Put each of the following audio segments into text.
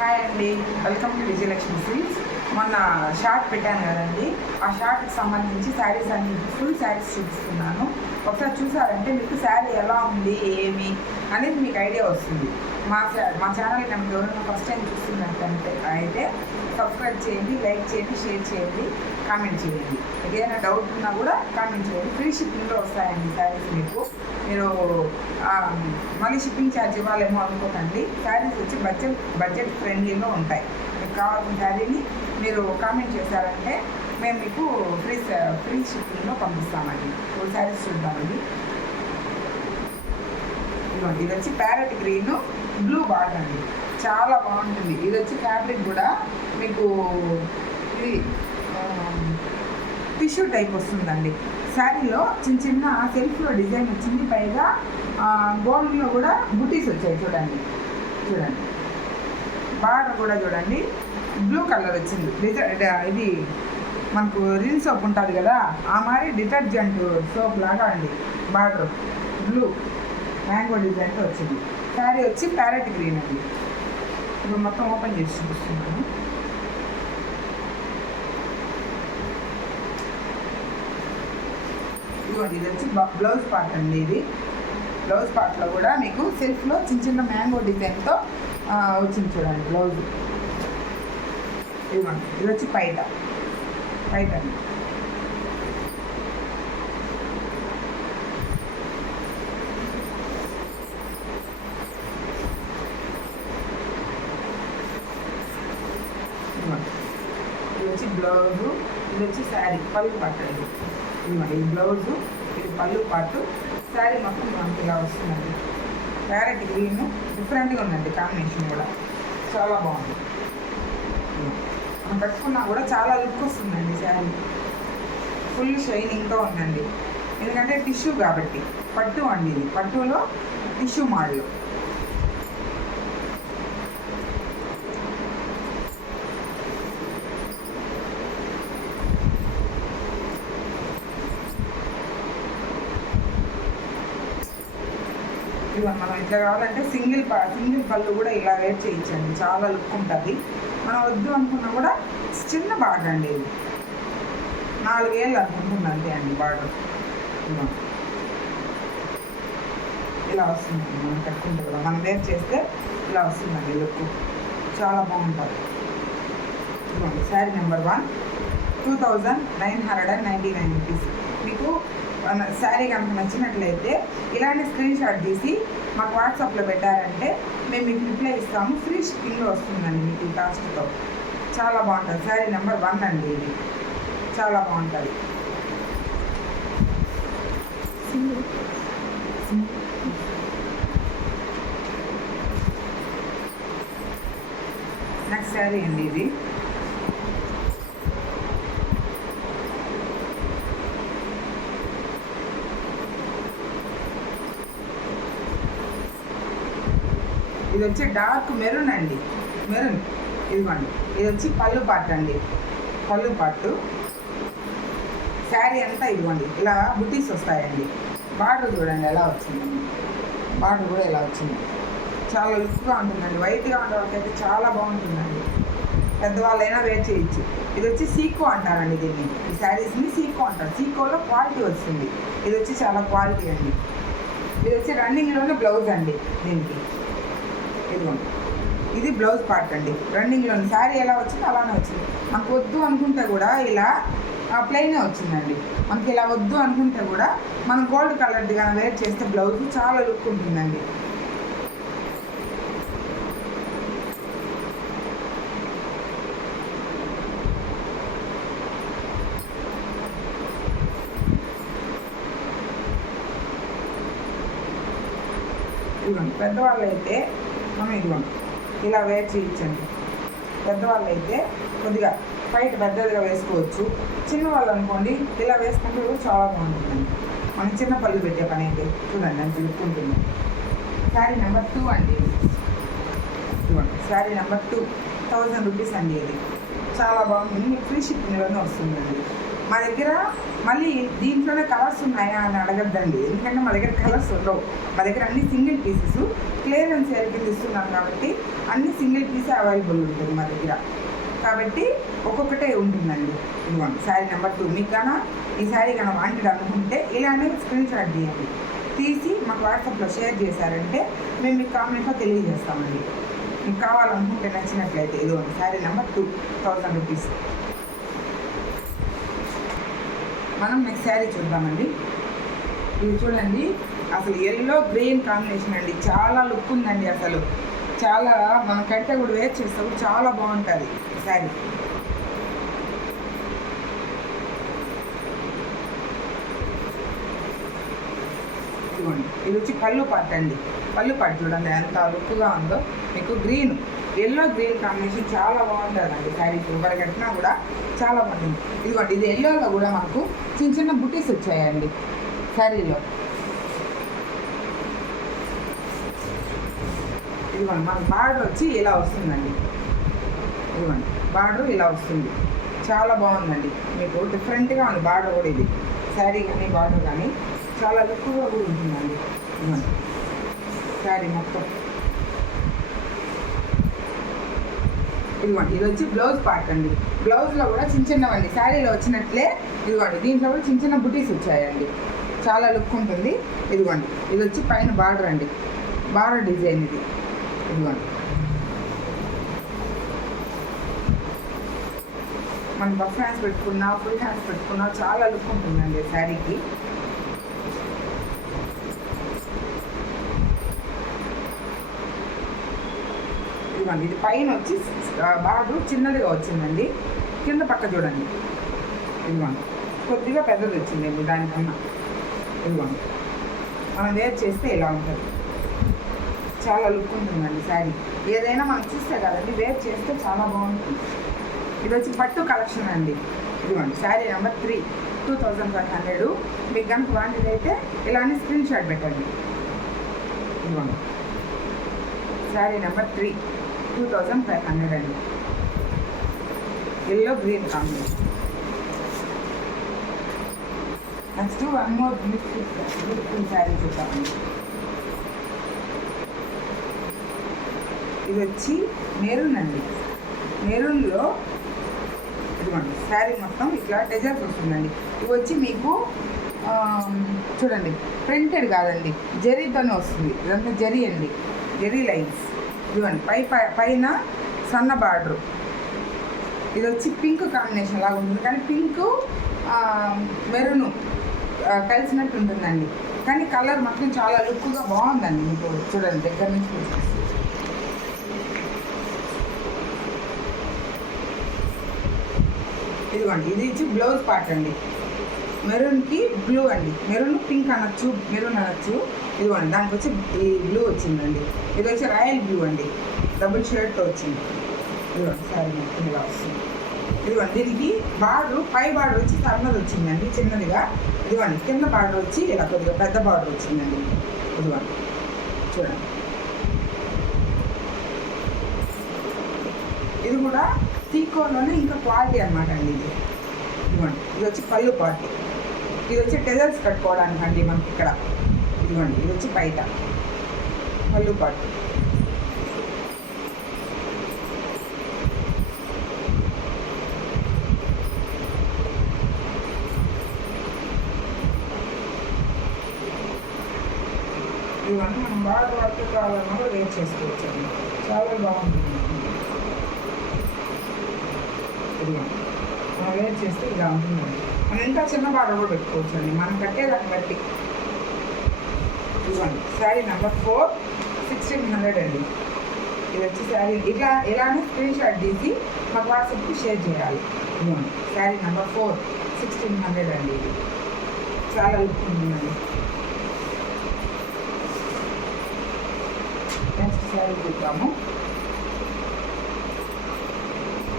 Hi అండి, welcome to Vijayalakshmi silks. మొన్న short పెట్టాను కదండి, ఆ షార్ట్కి సంబంధించి శారీస్ అన్ని ఫుల్ శారీస్ చూపిస్తున్నాను. ఒకసారి చూసారంటే మీకు శారీ ఎలా ఉంది ఏమి అనేది మీకు ఐడియా వస్తుంది. మా ఛానల్ కనుక ఎవరైనా ఫస్ట్ టైం చూస్తున్నట్టంటే అయితే సబ్స్క్రైబ్ చేయండి, లైక్ చేయండి, షేర్ చేయండి, కామెంట్ చేయండి. ఏదైనా డౌట్ ఉన్నా కూడా కామెంట్ చేయండి. ఫ్రీ షిప్పింగ్లో వస్తాయండి శారీస్ మీకు. మీరు మళ్ళీ షిప్పింగ్ ఛార్జ్ ఇవ్వాలేమో అనుకోకండి. శారీస్ వచ్చి బడ్జెట్ ఫ్రెండ్లీలో ఉంటాయి. మీకు కావాల్సిన శారీని మీరు కామెంట్ చేశారంటే మేము మీకు ఫ్రీ షిప్పింగ్లో పంపిస్తామండి. ఓ శారీస్ చూద్దామండి. ఇదిగోండి, ఇది వచ్చి ప్యారెట్ గ్రీన్ బ్లూ బార్డర్ అండి, చాలా బాగుంటుంది. ఇది వచ్చి ఫ్యాబ్రిక్ కూడా మీకు ఇది టిష్యూ టైప్ వస్తుందండి. శారీలో చిన్న చిన్న సెల్ఫ్లో డిజైన్ వచ్చింది, పైగా గోల్డ్లో కూడా బుటీస్ వచ్చాయి. చూడండి బార్డర్ కూడా చూడండి, బ్లూ కలర్ వచ్చింది. ఇది మనకు రిన్ సోప్ ఉంటుంది కదా, ఆ మరి డిటర్జెంట్ సోప్ లాగా అండి. బార్డర్ బ్లూ మ్యాంగో డిజైన్తో వచ్చింది. శారీ వచ్చి ప్యారెట్ గ్రీన్ అండి. ఇప్పుడు మొత్తం ఓపెన్ చేసి చూపిస్తున్నాను. ఇదిగోండి, ఇది వచ్చి బ్లౌజ్ పార్ట్ అండి. ఇది బ్లౌజ్ పార్ట్లో కూడా మీకు సెల్ఫ్లో చిన్న చిన్న మ్యాంగో డిజైన్తో వచ్చింది. చూడండి బ్లౌజ్. ఇదిగోండి, ఇది వచ్చి పైట అండి. ఇది వచ్చి బ్లౌజు, ఇది వచ్చి శారీ పళ్ళు పాటు అండి. ఇది బ్లౌజు, ఇది పళ్ళు పాటు. శారీ మొత్తం మనకి ఇలా వస్తుందండి. ప్యారెట్ గ్రీన్ డిఫరెంట్గా ఉందండి, కాంబినేషన్ కూడా చాలా బాగుంది. మనం కట్టుకున్నా కూడా చాలా లుక్ వస్తుందండి. శారీ ఫుల్ షైనింగ్తో ఉందండి, ఎందుకంటే టిష్యూ కాబట్టి. పట్టు అండి, ఇది పట్టులో టిష్యూ మోడల్. మనం ఇట్లా కావాలంటే సింగిల్ పళ్ళు కూడా ఇలా వేర్ చేయించండి, చాలా లుక్ ఉంటుంది. మనం వద్దు అనుకున్నా కూడా చిన్న బార్డర్ అండి. ఇది 4 ఏళ్ళు అనుకుంటుంది అంతే అండి బార్డర్. ఇలా వస్తుందండి, మనం కట్టుకుంటే కూడా మనం వేర్ చేస్తే ఇలా వస్తుందండి లుక్, చాలా బాగుంటుంది. ఇదిగోండి శారీ నెంబర్ 1, 2999 రూపీస్. మీకు శారీ కనుక నచ్చినట్లయితే ఇలానే స్క్రీన్ షాట్ తీసి మాకు వాట్సాప్లో పెట్టారంటే మేము మీకు రిప్లై ఇస్తాము. ఫ్రీ షిప్పింగ్లో వస్తుందండి మీకు ఈ కాస్ట్తో. చాలా బాగుంటుంది. శారీ నెంబర్ 1 అండి, ఇది చాలా బాగుంటుంది. నెక్స్ట్ శారీ అండి, ఇది ఇది వచ్చి డార్క్ మెరూన్ అండి, మెరూన్. ఇదిగోండి, ఇది వచ్చి పళ్ళు పాటు అండి, పళ్ళు పాటు. శారీ అంతా ఇదిగోండి ఇలా బుటీస్ వస్తాయండి. బార్డర్ చూడండి ఎలా వచ్చిందండి, బార్డర్ కూడా ఎలా వచ్చింది, చాలా లుక్గా ఉంటుందండి. వైట్గా ఉండే వాళ్ళకైతే చాలా బాగుంటుందండి, పెద్దవాళ్ళైనా వేర్ చేయొచ్చు. ఇది వచ్చి సీకో అంటారండి దీన్ని, ఈ శారీస్ని సీకో అంటారు. సీకోలో క్వాలిటీ వస్తుంది. ఇది వచ్చి చాలా క్వాలిటీ అండి. ఇది వచ్చి రన్నింగ్లోనే బ్లౌజ్ అండి దీనికి. ఇదిగోండి, ఇది బ్లౌజ్ పార్ట్ అండి, రన్నింగ్లోని. శారీ ఎలా వచ్చిందో అలానే వచ్చింది. మనకు వద్దు అనుకుంటే కూడా ఇలా ప్లెయినే వచ్చిందండి. మనకి ఇలా వద్దు అనుకుంటే కూడా మనం గోల్డ్ కలర్ది కానీ వేర్ చేస్తే బ్లౌజ్ చాలా లుక్ ఉంటుందండి. ఇదిగోండి, పెద్దవాళ్ళు అయితే మనం ఇదిగోండి ఇలా వేర్ చేయించండి. పెద్దవాళ్ళు అయితే కొద్దిగా పైట పెద్దదిగా వేసుకోవచ్చు. చిన్నవాళ్ళు అనుకోండి ఇలా వేసుకుంటే కూడా చాలా బాగుంటుందండి. మనం చిన్న పళ్ళు పెట్టే పని అయితే చూడండి అంత లుక్ ఉంటుంది. శారీ నెంబర్ 2 అండి, ఇదిగోండి శారీ నెంబర్ 2, 1000 రూపీస్ అండి. ఇది చాలా బాగుంటుంది, మీకు ఫ్రీ షిప్పింగ్లోనే వస్తుందండి. మా దగ్గర మళ్ళీ దీంట్లోనే కలర్స్ ఉన్నాయా అని అడగద్దండి, ఎందుకంటే మా దగ్గర కలర్స్ ఉండవు. మా దగ్గర అన్ని సింగిల్ పీసెస్ క్లియరెన్స్ సేల్ కింద ఇస్తున్నాం కాబట్టి అన్ని సింగిల్ పీసే అవైలబుల్ ఉంటుంది మా దగ్గర. కాబట్టి ఒక్కొక్కటే ఉంటుందండి. ఇదిగోండి శారీ నెంబర్ 2. మీకు కన్నా ఈ శారీ కన్నా వాంటెడ్ అనుకుంటే ఇలానే స్క్రీన్ షాట్ తీయండి, తీసి మాకు వాట్సాప్లో షేర్ చేశారంటే మేము మీకు కామెంట్లో తెలియజేస్తామండి. మీకు కావాలనుకుంటే నచ్చినట్లయితే. ఇదిగోండి శారీ నెంబర్ 2, 1000 రూపీస్. మనం నెక్స్ట్ శారీ చూద్దామండి. ఇది చూడండి, అసలు ఎల్లో గ్రీన్ కాంబినేషన్ అండి, చాలా లుక్ ఉందండి. అసలు చాలా మనం కడితే కూడా వేర్ చేస్తే కూడా చాలా బాగుంటుంది శారీ. ఇదిగోండి, ఇది వచ్చి పళ్ళు పార్ట్ అండి. పళ్ళు పార్ట్ చూడండి ఎంత లుక్గా ఉందో. మీకు గ్రీన్ ఎల్లో గ్రీన్ కాంబినేషన్ చాలా బాగుంటుందండి. శారీ ఎవరు కట్టినా కూడా చాలా బాగుంటుంది. ఇదిగోండి, ఇది ఎల్లోలో కూడా మనకు చిన్న చిన్న బుటీస్ వచ్చాయండి శారీలో. ఇదిగోండి, మన బార్డర్ వచ్చి ఇలా వస్తుందండి. ఇదిగోండి, బార్డర్ ఇలా వస్తుంది, చాలా బాగుందండి. మీకు డిఫరెంట్గా ఉంది బార్డర్ కూడా. ఇది శారీ కానీ బార్డర్ కానీ చాలా లుక్గా కూడా ఉంటుందండి. ఇదిగోండి శారీ మొత్తం. ఇదిగోండి, ఇది వచ్చి బ్లౌజ్ పార్ట్ అండి. బ్లౌజ్లో కూడా చిన్న చిన్నవండి శారీలో వచ్చినట్లే. ఇదిగోండి, దీంట్లో కూడా చిన్న చిన్న బుటీస్ వచ్చాయండి, చాలా లుక్ ఉంటుంది. ఇదిగోండి, ఇది వచ్చి పైన బార్డర్ అండి, బార్డర్ డిజైన్ ఇది. ఇదిగోండి, మనం బఫ్ హ్యాండ్స్ పెట్టుకున్నా ఫుల్ హ్యాండ్స్ పెట్టుకున్నా చాలా లుక్ ఉంటుందండి శారీకి. ఇదిగోండి, ఇది పైన వచ్చి బార్డర్ చిన్నదిగా వచ్చిందండి, కింద పక్క చూడండి. ఇదిగోండి, కొద్దిగా పెద్దది వచ్చిందండి దానికన్నా. ఇదిగోండి, మనం వేర్ చేస్తే ఇలా ఉంటుంది, చాలా లుక్ ఉంటుందండి శారీ. ఏదైనా మనం చూస్తే కదండి వేర్ చేస్తే చాలా బాగుంటుంది. ఇది వచ్చి పట్టు కలెక్షన్ అండి. ఇదిగోండి శారీ నెంబర్ 3, 2500. మీకు కనుక వాంటెడ్ అయితే ఇలానే స్క్రీన్ షాట్ పెట్టండి. ఇదిగోండి శారీ నెంబర్ 3, 2500 అండి. Yellow green combination. Next one more beautiful sari చూద్దామండి. ఇది వచ్చి మెరూన్ అండి. మెరూన్లో ఇదిగోండి శారీ మొత్తం ఇట్లా డిజైన్స్ వస్తుందండి. ఇవి వచ్చి మీకు చూడండి ప్రింటెడ్ కాదండి, జరీతోనే వస్తుంది. ఇదంతా జరీ అండి, జరీ లైన్స్. ఇదిగోండి పైన సన్న బార్డరు. ఇది వచ్చి పింక్ కాంబినేషన్ లాగా ఉంటుంది, కానీ పింక్ మెరూను కలిసినట్టు ఉంటుందండి. కానీ కలర్ మాత్రం చాలా లుక్గా బాగుందండి. మీకు చూడండి దగ్గర నుంచి. ఇదిగోండి, ఇది వచ్చి బ్లౌజ్ పార్ట్ అండి. మెరూన్కి బ్లూ అండి, మెరూన్ పింక్ అనొచ్చు, మెరూన్ అనొచ్చు. ఇదిగోండి, దానికి వచ్చి ఈ బ్లూ వచ్చిందండి. ఇది వచ్చి రాయల్ బ్లూ అండి, డబుల్ షేడ్తో వచ్చింది. ఇదిగోండి శారీ మొత్తం ఇలా వస్తుంది. ఇదిగోండి, దీనికి బార్డర్ పై బార్డర్ వచ్చి సన్నది వచ్చిందండి చిన్నదిగా. ఇదిగోండి, కింద బార్డర్ వచ్చి ఇలా కొద్దిగా పెద్ద బార్డర్ వచ్చిందండి. ఇదిగోండి చూడండి, ఇది కూడా సీకోలోనే ఇంకా క్వాలిటీ అనమాట అండి ఇది. ఇదిగోండి, ఇది వచ్చి పళ్ళు పార్టీ. ఇది వచ్చి టెజల్స్ కట్టుకోవడానికి అండి మనకి ఇక్కడ. ఇదిగోండి, ఇది వచ్చి బయట పళ్ళు పార్టీ. ఇవన్నీ మనం బాగా వర్క్ కావాలన్నా కూడా వేర్ చేసుకోవచ్చు అండి, చాలా బాగుంటుంది. ఇదిగోండి, మనం వేర్ చేస్తే ఇలా ఉంటుందండి. మనం ఇంకా చిన్న బార్డర్ కూడా పెట్టుకోవచ్చు అండి, మనం కట్టేదాన్ని బట్టి. ఇదిగోండి శారీ నెంబర్ 4, 1600 అండి. ఇది వచ్చి శారీ ఇలానే స్క్రీన్ షాట్ తీసి మాకు వాట్సాప్కి షేర్ చేయాలి. ఇదిగోండి శారీ నెంబర్ 4, 1600 అండి. ఇది చాలా లుక్ ఉంటుందండి. నెక్స్ట్ శారీ చూద్దాము.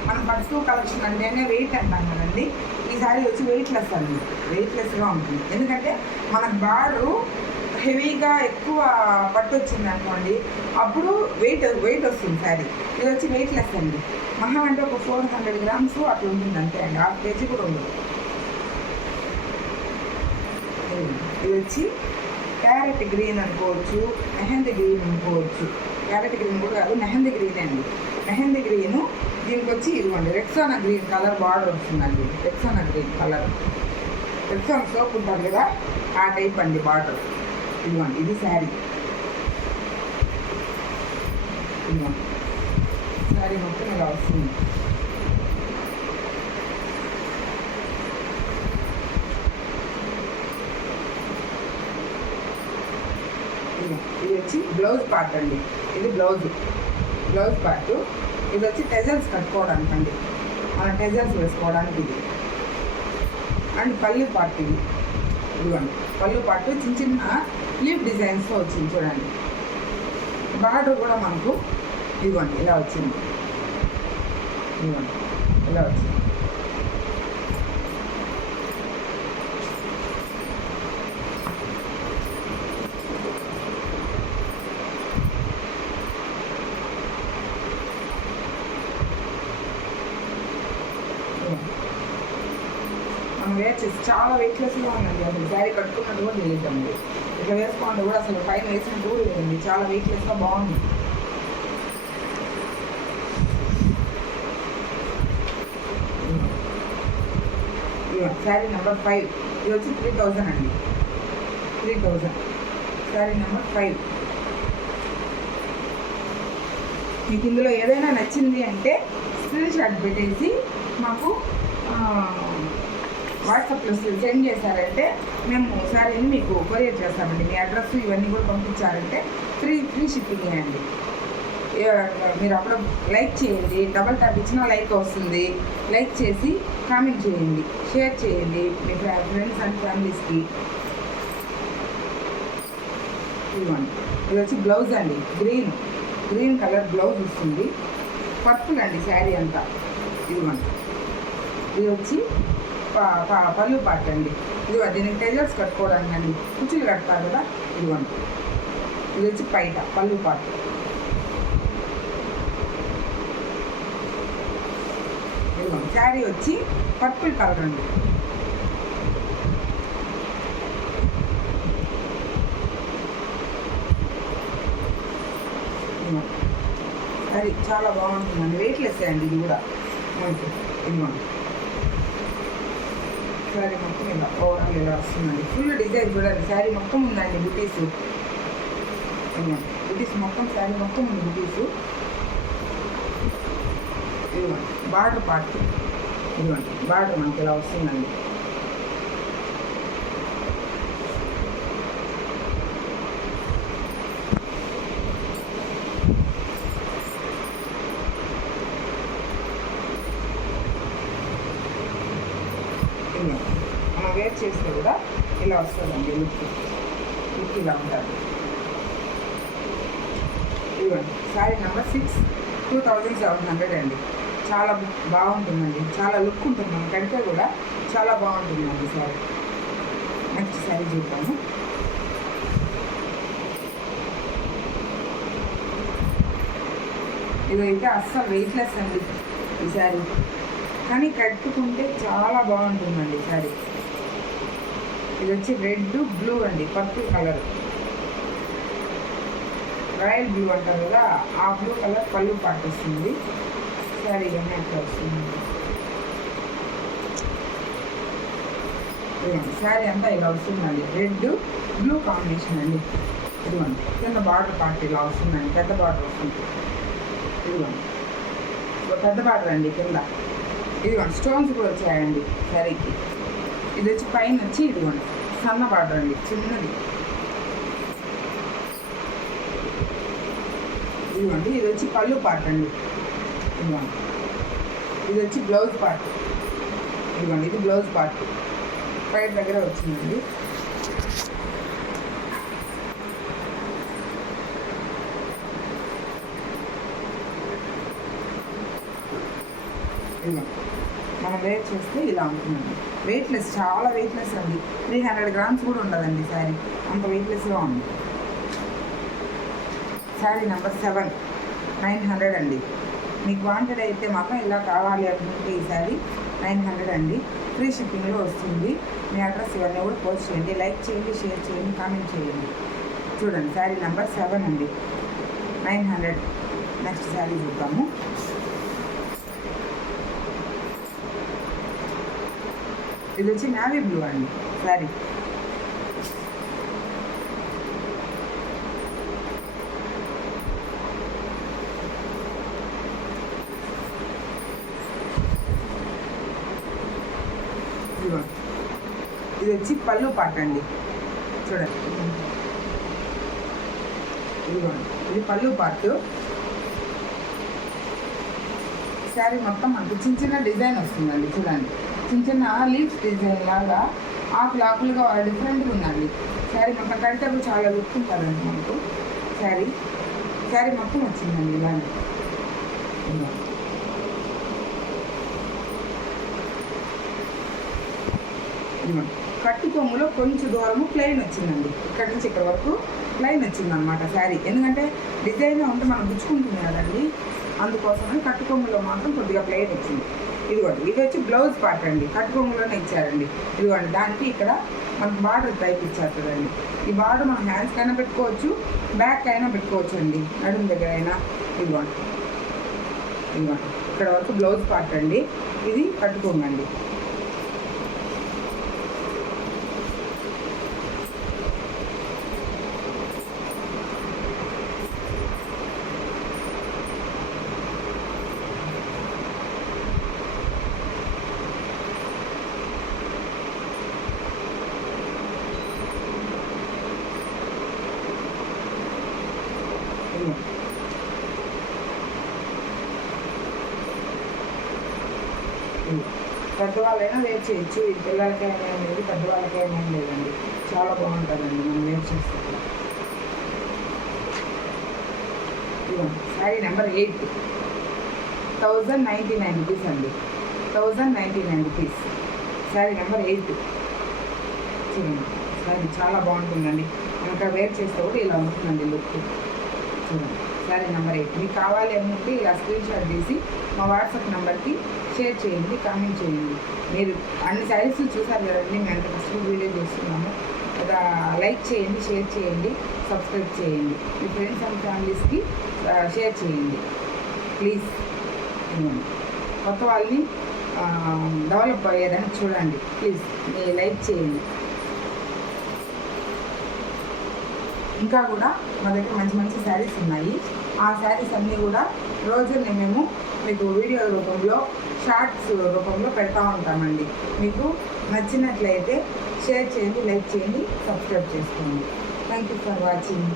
మనం పట్టు కలెక్షన్ అంటేనే వెయిట్ అంటాం కదండి. ఈ శారీ వచ్చి వెయిట్లెస్ అండి, వెయిట్లెస్గా ఉంటుంది. ఎందుకంటే మనకు బార్డరు హెవీగా ఎక్కువ పట్టు వచ్చింది అనుకోండి, అప్పుడు వెయిట్ వస్తుంది శారీ. ఇది వచ్చి వెయిట్లెస్ అండి. మహా అంటే ఒక 400 గ్రామ్స్ అట్లా ఉంటుంది అంతే అండి, 1/2 kg కూడా ఉండదు. ఇది వచ్చి క్యారెట్ గ్రీన్ అనుకోవచ్చు, మెహందీ గ్రీన్ అనుకోవచ్చు. క్యారెట్ గ్రీన్ కూడా కాదు, మెహందీ గ్రీన్ అండి. మెహందీ గ్రీను దీనికి వచ్చి ఇదిగోండి రెక్సానా గ్రీన్ కలర్ బార్డర్ వస్తుందండి. రెక్సానా గ్రీన్ కలర్, రెక్సానా సోప్ ఉంటుంది కదా ఆ టైప్ అండి బార్డర్. ఇదిగోండి ఇది శారీ. ఇదిగోండి శారీ మొత్తం ఇలా వస్తుంది. ఇది వచ్చి బ్లౌజ్ పార్ట్ అండి. ఇది బ్లౌజ్ పార్ట్. ఇది వచ్చి టెజల్స్ కట్టుకోవడానికి అండి, మన టెజల్స్ వేసుకోవడానికి ఇది. అండ్ పళ్ళు పార్ట్ ఇది. ఇదిగోండి పళ్ళు పార్ట్ చిన్న చిన్న లీఫ్ డిజైన్స్తో వచ్చింది చూడండి. బార్డర్ కూడా మనకు ఇదిగోండి ఇలా వచ్చింది. ఇదిగోండి ఇలా వచ్చింది. మనం వేర్ చేసి చాలా వెయిట్లెస్గా ఉందండి. అసలు శారీ కట్టుకున్నట్టు కూడా తెలియదండి. ఇట్లా వేసుకోండి కూడా అసలు పైన వేసినట్టు కూడా లేదండి. చాలా వెయిట్లెస్గా బాగుంది. శారీ నెంబర్ 5. ఇది వచ్చి 3000 అండి. 3000 శారీ నెంబర్ 5. మీకు ఇందులో ఏదైనా నచ్చింది అంటే స్క్రీన్ షాట్ పెట్టేసి మాకు వాట్సాప్లో సెండ్ చేశారంటే మేము శారీని మీకు కొరియర్ చేస్తామండి. మీ అడ్రస్ ఇవన్నీ కూడా పంపించారంటే ఫ్రీ షిప్పింగ్ అండి. మీరు అప్పుడు లైక్ చేయండి, డబల్ ట్యాప్ ఇచ్చినా లైక్ వస్తుంది. లైక్ చేసి కామెంట్ చేయండి, షేర్ చేయండి మీ ఫ్రెండ్స్ అండ్ ఫ్యామిలీస్కి. ఇవ్వండి ఇది వచ్చి బ్లౌజ్ అండి. గ్రీన్ కలర్ బ్లౌజ్ వస్తుంది. పర్పుల్ అండి శారీ అంతా. ఇదిగోండి ఇది వచ్చి పళ్ళు పార్ట్ అండి. ఇదిగోండి దీనికి టైలర్స్ కట్టుకోవడానికి అండి, కుచ్చులు కడతారు కదా. ఇదిగోండి ఇది వచ్చి పైట పళ్ళు పార్ట్. ఇదిగోండి శారీ వచ్చి పర్పుల్ కలర్ అండి. అది చాలా బాగుంటుందండి. వెయిట్లెస్ అండి ఇది కూడా. ఇదిగోండి శారీ మొత్తం ఇలా ఓవరాల్ ఇలా వస్తుందండి. ఫుల్ డిజైన్ చూడండి. శారీ మొత్తం ఉందండి బుటీస్. బుటీస్ మొత్తం శారీ మొత్తం ఉంది బుటీస్. ఇదిగోండి బార్డర్ పార్ట్. ఇదిగోండి బార్డర్ మనకి ఇలా వస్తుందండి. మనం వేర్ చేస్తే కూడా ఇలా వస్తుందండి. లుక్ ఇలా ఉంటుంది. ఇవ్వండి శారీ నెంబర్ 6, 2700 అండి. చాలా బాగుంటుందండి. చాలా లుక్ ఉంటుంది. మనం కడితే కూడా చాలా బాగుంటుందండి శారీ. నెక్స్ట్ శారీ చూద్దాము. ఇదైతే అస్సలు వెయిట్లెస్ అండి ఈ శారీ, కానీ కట్టుకుంటే చాలా బాగుంటుందండి శారీ. ఇది వచ్చి రెడ్ బ్లూ అండి, పర్పుల్ కలర్, రాయల్ బ్లూ అంటారు కదా ఆ బ్లూ కలర్ పళ్ళు పాటు వస్తుంది. శారీ ఇవన్నీ అట్లా వస్తుంది. ఇదిగోండి శారీ అంతా ఇలా వస్తుందండి. రెడ్ బ్లూ కాంబినేషన్ అండి. ఇదిగోండి కింద బార్డర్ పార్ట్ ఇలా వస్తుందండి. పెద్ద బార్డర్ వస్తుంది. ఇదిగోండి పెద్ద బార్డర్ అండి కింద. ఇదిగోండి స్టోన్స్ కూడా వచ్చాయండి శారీకి. ఇది వచ్చి పైన వచ్చి ఇదిగోండి సన్న బార్డర్ అండి, చిన్నది. ఇదిగోండి ఇది వచ్చి పళ్ళు పార్ట్ అండి. ఇదిగోండి ఇది వచ్చి బ్లౌజ్ పార్ట్. ఇదిగోండి ఇది బ్లౌజ్ పార్ట్ పైన దగ్గర వచ్చిందండి. మనం వేర్ చేస్తే ఇలా ఉంటుందండి. వెయిట్లెస్, చాలా వెయిట్లెస్ అండి. 300 గ్రామ్స్ కూడా ఉండదండి శారీ, అంత వెయిట్లెస్గా ఉంది. శారీ నెంబర్ 7, 900 అండి. మీకు వాంటెడ్ అయితే మాత్రం ఇలా కావాలి అనుకుంటే ఈ శారీ 900 అండి. ఫ్రీ షిప్పింగ్లో వస్తుంది. మీ అడ్రస్ ఇవన్నీ కూడా పోస్ట్ చేయండి, లైక్ చేయండి, షేర్ చేయండి, కామెంట్ చేయండి. చూడండి శారీ నెంబర్ 7 అండి, 900. నెక్స్ట్ శారీ చూద్దాము. ఇది వచ్చి నావీ బ్లూ అండి శారీ. ఇది వచ్చి పళ్ళు పాట అండి. చూడండి, ఇదిగోండి, ఇది పళ్ళు పాటు. శారీ మొత్తం మనకు చిన్న చిన్న డిజైన్ వస్తుందండి. చూడండి, చిన్న చిన్న లీవ్స్ డిజైన్ లాగా ఆకులుగా డిఫరెంట్గా ఉందండి. శారీ మొత్తం కడితే చాలా లుక్ ఉంటుందండి మనకు. శారీ మొత్తం వచ్చిందండి ఇలానే. కట్టు కొమ్ములో కొంచెం దూరము ప్లెయిన్ వచ్చిందండి. ఇక్కడి నుంచి ఇక్కడ వరకు ప్లెయిన్ వచ్చిందనమాట శారీ. ఎందుకంటే డిజైన్ ఉంటే మనం గుచ్చుకుంటుంది కదండి, అందుకోసమని కట్టు కొమ్ములో మాత్రం కొద్దిగా ప్లెయిన్ వచ్చింది. ఇదిగోండి, ఇది వచ్చి బ్లౌజ్ పార్ట్ అండి, కట్టు కొమ్ములోనే ఇచ్చారండి. ఇదిగోండి, దానికి ఇక్కడ మనకు బార్డర్ టైప్ ఇచ్చారు చూడండి. ఈ బార్డర్ మనం హ్యాండ్స్కి అయినా పెట్టుకోవచ్చు, బ్యాక్ అయినా పెట్టుకోవచ్చు అండి, నడుము దగ్గర అయినా. ఇదిగోండి, ఇక్కడ వరకు బ్లౌజ్ పార్ట్ అండి, ఇది కట్టు కొమ్ము అండి. పెద్దవాళ్ళైనా వేర్ చేయొచ్చు, ఇది పిల్లలకైనా ఏం లేదు, పెద్దవాళ్ళకైనా ఏం లేదండి. చాలా బాగుంటుందండి మనం వేర్ చేస్తే. శారీ నెంబర్ 8, 1099 రూపీస్ అండి, 1099 రూపీస్. శారీ నెంబర్ 8. చూడండి, శారీ చాలా బాగుంటుందండి. ఇంకా వేర్ చేస్తే కూడా ఇలా ఉంటుందండి లుక్. చూడండి, శారీ నెంబర్ 8. మీకు కావాలి అనుకుంటే ఇలా స్క్రీన్ షాట్ తీసి మా వాట్సాప్ నెంబర్కి షేర్ చేయండి, కామెంట్ చేయండి. మీరు అన్ని శారీస్ చూసారు కదండి, మేము ఎంత కష్టపడి వీడియో చేస్తున్నాము. లైక్ చేయండి, షేర్ చేయండి, సబ్స్క్రైబ్ చేయండి. మీ ఫ్రెండ్స్ అండ్ ఫ్యామిలీస్కి షేర్ చేయండి ప్లీజ్. కొత్త వాళ్ళని డెవలప్ అయ్యేదని చూడండి ప్లీజ్, మీరు లైక్ చేయండి. ఇంకా కూడా మా దగ్గర మంచి మంచి శారీస్ ఉన్నాయి. ఆ శారీస్ అన్నీ కూడా రోజు మేము మీకు వీడియో రూపంలో, షార్ట్స్ రూపంలో పెడతా ఉంటామండి. మీకు నచ్చినట్లయితే షేర్ చేయండి, లైక్ చేయండి, సబ్స్క్రైబ్ చేసుకోండి. Thank you for watching.